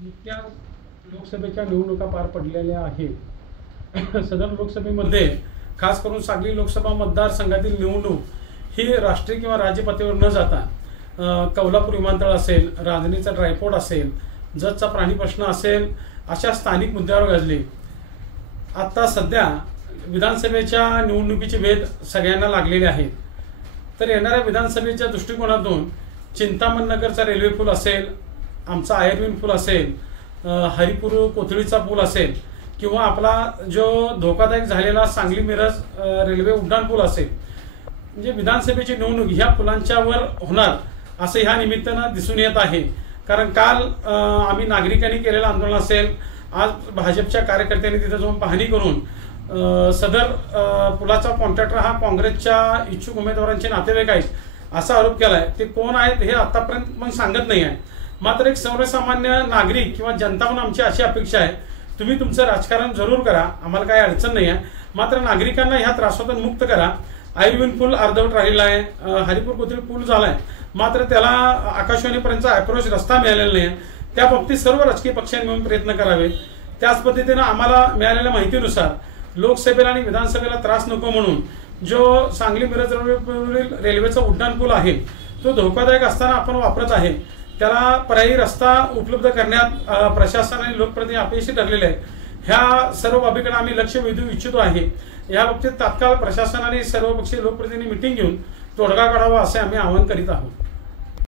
नुकत्याच लोकसभेच्या निवडणुका पार पडलेल्या आहेत। सदर लोकसभेमध्ये खास करून सांगली लोकसभा मतदारसंघातील निवडणूक ही राष्ट्रीय किंवा राज्य पातळीवर न जाता कोल्हापूर विमानतळ असेल, रांजणीचा ड्रायपोर्ट असेल, जतचा प्राणी प्रश्न असेल, अशा स्थानिक मुद्द्यावर गाजली। आता सध्या विधानसभेच्या निवडणुकीचे वेध सगळ्यांना लागलेले आहेत। तर येणाऱ्या विधानसभेच्या दृष्टिकोनातून चिंतामणनगरचा रेल्वे पूल असेल, आमचा आयर्विन पूल असेल, हरिपूर कोथळीचा पूल असेल, किंवा आपला जो धोकादायक झालेला सांगली मिरज रेल्वे उड्डाण पूल असेल, म्हणजे विधानसभेची निवडणूक ह्या पुलांच्यावर होणार असं ह्या निमित्तानं दिसून येत आहे। कारण काल आम्ही नागरिकांनी केलेलं आंदोलन असेल, आज भाजपच्या कार्यकर्त्यांनी तिथे जाऊन पाहणी करून सदर पुलाचा कॉन्ट्रॅक्टर हा काँग्रेसच्या इच्छुक उमेदवारांचे नातेवाईक आहेत असा आरोप केलाय। ते कोण आहेत हे आतापर्यंत पण सांगत नाही आहे। मात्र एक सर्वसामान्य नागरिक किंवा जनता म्हणून आमची अशी अपेक्षा आहे, तुम्ही तुमचं राजकारण जरूर करा, आम्हाला काही अडचण नाही आहे, मात्र नागरिकांना ह्या त्रासातून मुक्त करा। आयर्विन पूल अर्धवट राहिला आहे, हरिपूर कोथळी पूल झालाय, मात्र त्याला आकाशवाणीपर्यंतचा अप्रोच रस्ता मिळालेला नाही। त्या बाबतीत सर्व राजकीय पक्षांनी मिळून प्रयत्न करावे। त्याच पद्धतीने आम्हाला मिळालेल्या माहितीनुसार लोकसभेला आणि विधानसभेला त्रास नको म्हणून जो सांगली मिरज रेल्वेचा उड्डाण पूल आहे तो धोकादायक असताना आपण वापरत आहे, त्याला पर्यायी रस्ता उपलब्ध करण्यात प्रशासन आणि लोकप्रतिनिधी अपयशी ठरलेले आहे। ह्या सर्व बाबीकडे आम्ही लक्ष वेधू इच्छितो आहे। या बाबतीत तात्काळ प्रशासन आणि सर्वपक्षीय लोकप्रतिनिधी मिटिंग घेऊन तोडगा काढावा असे आम्ही आवाहन करीत आहोत।